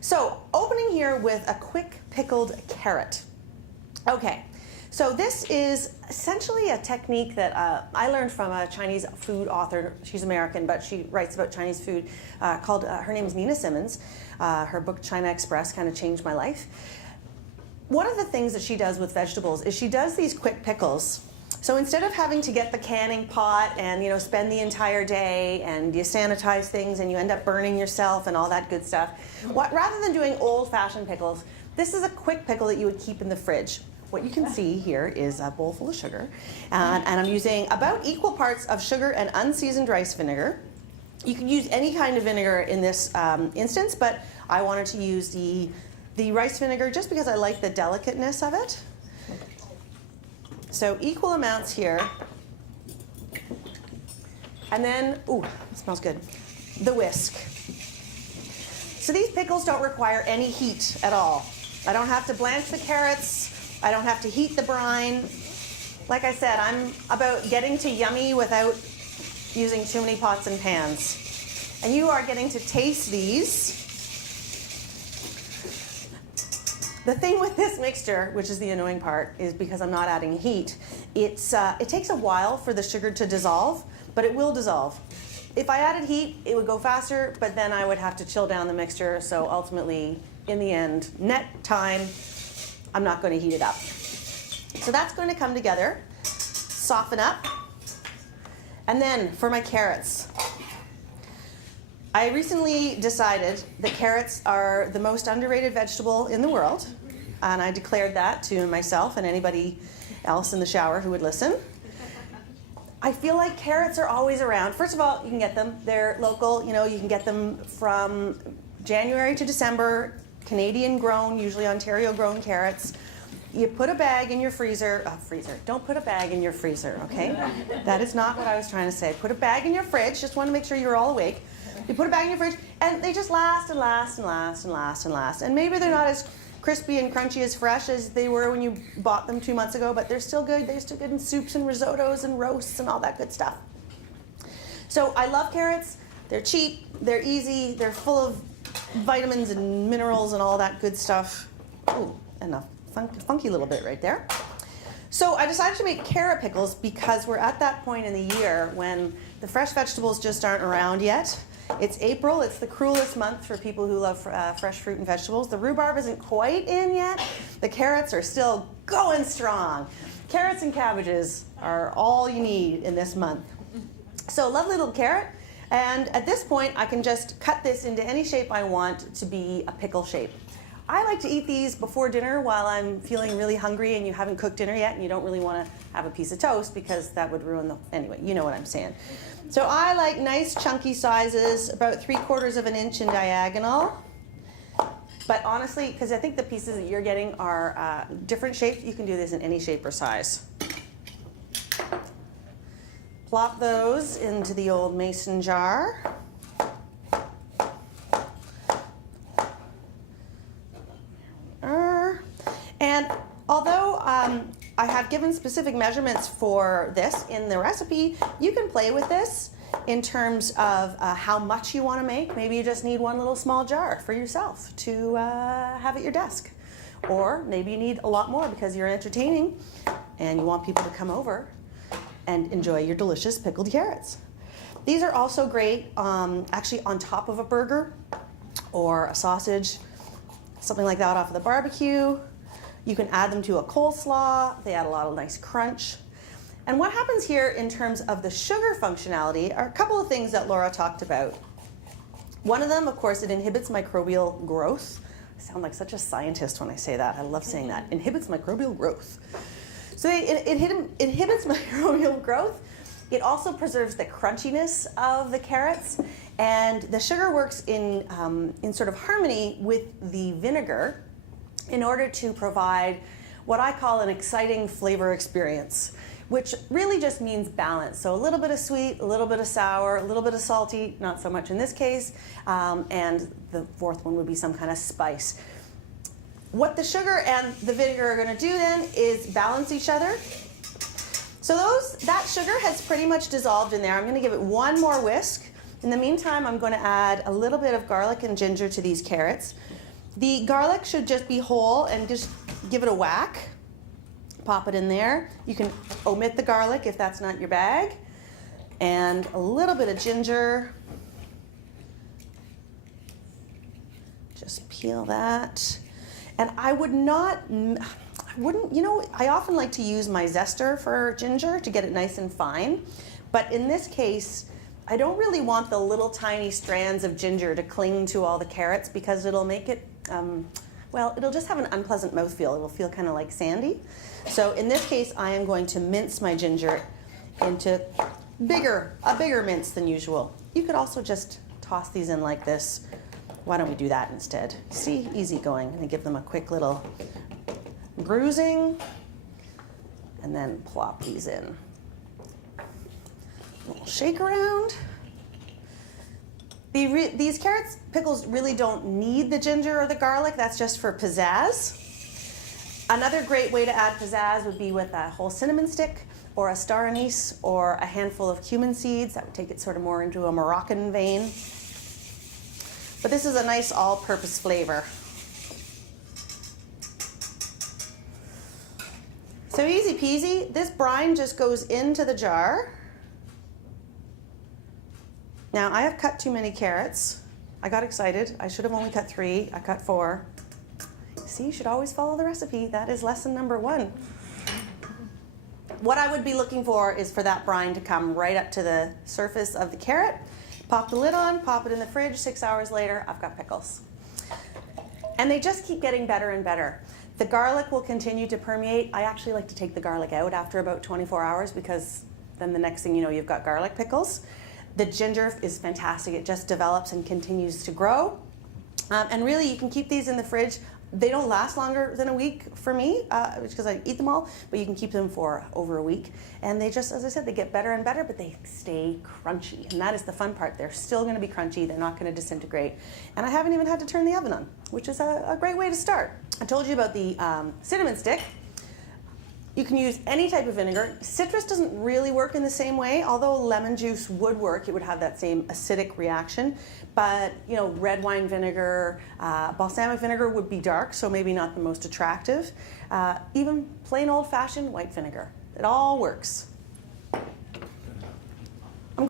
So opening here with a quick pickled carrot. Okay, so this is essentially a technique that I learned from a Chinese food author. She's American, but she writes about Chinese food called, her name is Nina Simmons. Her book China Express kind of changed my life. One of the things that she does with vegetables is she does these quick pickles. So instead of having to get the canning pot and spend the entire day and you sanitize things and you end up burning yourself and all that good stuff, rather than doing old-fashioned pickles, this is a quick pickle that you would keep in the fridge. What you can see here is a bowl full of sugar, and I'm using about equal parts of sugar and unseasoned rice vinegar. You can use any kind of vinegar in this instance, but I wanted to use the rice vinegar just because I like the delicateness of it. So equal amounts here. And then, ooh, it smells good, the whisk. So these pickles don't require any heat at all. I don't have to blanch the carrots. I don't have to heat the brine. Like I said, I'm about getting to yummy without using too many pots and pans. And you are getting to taste these. The thing with this mixture, which is the annoying part, is because I'm not adding heat, it takes a while for the sugar to dissolve, but it will dissolve. If I added heat, it would go faster, but then I would have to chill down the mixture, so ultimately, in the end, net time, I'm not going to heat it up. So that's going to come together, soften up, and then for my carrots. I recently decided that carrots are the most underrated vegetable in the world, and I declared that to myself and anybody else in the shower who would listen. I feel like carrots are always around. First of all, you can get them. They're local. You can get them from January to December, Canadian-grown, usually Ontario-grown carrots. You put a bag in your freezer. Don't put a bag in your freezer, okay? That is not what I was trying to say. Put a bag in your fridge. Just want to make sure you're all awake. You put a bag in your fridge, and they just last and last and last and last and last. And maybe they're not as crispy and crunchy as fresh as they were when you bought them 2 months ago, but they're still good. They're still good in soups and risottos and roasts and all that good stuff. So I love carrots. They're cheap, they're easy, they're full of vitamins and minerals and all that good stuff. Ooh, and a funky little bit right there. So I decided to make carrot pickles because we're at that point in the year when the fresh vegetables just aren't around yet. It's April. It's the cruelest month for people who love fresh fruit and vegetables. The rhubarb isn't quite in yet. The carrots are still going strong. Carrots and cabbages are all you need in this month. So lovely little carrot. And at this point, I can just cut this into any shape I want to be a pickle shape. I like to eat these before dinner while I'm feeling really hungry and you haven't cooked dinner yet and you don't really want to have a piece of toast because that would ruin anyway, you know what I'm saying. So I like nice chunky sizes, about 3/4 of an inch in diagonal. But honestly, because I think the pieces that you're getting are different shapes, you can do this in any shape or size. Plop those into the old mason jar. And although I have given specific measurements for this in the recipe, you can play with this in terms of how much you want to make. Maybe you just need one little small jar for yourself to have at your desk. Or maybe you need a lot more because you're entertaining and you want people to come over and enjoy your delicious pickled carrots. These are also great actually on top of a burger or a sausage, something like that off of the barbecue. You can add them to a coleslaw. They add a lot of nice crunch. And what happens here in terms of the sugar functionality are a couple of things that Laura talked about. One of them, of course, it inhibits microbial growth. I sound like such a scientist when I say that. I love saying that. Inhibits microbial growth. So it inhibits microbial growth. It also preserves the crunchiness of the carrots. And the sugar works in sort of harmony with the vinegar in order to provide what I call an exciting flavor experience, which really just means balance. So a little bit of sweet, a little bit of sour, a little bit of salty, not so much in this case, and the fourth one would be some kind of spice. What the sugar and the vinegar are going to do then is balance each other. So that sugar has pretty much dissolved in there. I'm going to give it one more whisk. In the meantime, I'm going to add a little bit of garlic and ginger to these carrots. The garlic should just be whole and just give it a whack. Pop it in there. You can omit the garlic if that's not your bag. And a little bit of ginger. Just peel that. And I wouldn't, I often like to use my zester for ginger to get it nice and fine. But in this case, I don't really want the little tiny strands of ginger to cling to all the carrots because it'll make it, it'll just have an unpleasant mouthfeel. It'll feel kind of like sandy. So in this case, I am going to mince my ginger into a bigger mince than usual. You could also just toss these in like this. Why don't we do that instead? See, easy going. I'm gonna give them a quick little bruising and then plop these in. A little shake around. These carrots pickles really don't need the ginger or the garlic. That's just for pizzazz. Another great way to add pizzazz would be with a whole cinnamon stick or a star anise or a handful of cumin seeds. That would take it sort of more into a Moroccan vein. But this is a nice all-purpose flavor. So easy peasy. This brine just goes into the jar. Now I have cut too many carrots. I got excited. I should have only cut 3. I cut 4. See, you should always follow the recipe. That is lesson number 1. What I would be looking for is for that brine to come right up to the surface of the carrot. Pop the lid on, pop it in the fridge. 6 hours later, I've got pickles. And they just keep getting better and better. The garlic will continue to permeate. I actually like to take the garlic out after about 24 hours because then the next thing you know, you've got garlic pickles. The ginger is fantastic. It just develops and continues to grow. And really, you can keep these in the fridge. They don't last longer than a week for me because I eat them all, but you can keep them for over a week. And they just, as I said, they get better and better, but they stay crunchy. And that is the fun part. They're still going to be crunchy. They're not going to disintegrate. And I haven't even had to turn the oven on, which is a great way to start. I told you about the cinnamon stick. You can use any type of vinegar. Citrus doesn't really work in the same way, although lemon juice would work. It would have that same acidic reaction. But red wine vinegar, balsamic vinegar would be dark, so maybe not the most attractive. Even plain old-fashioned white vinegar. It all works.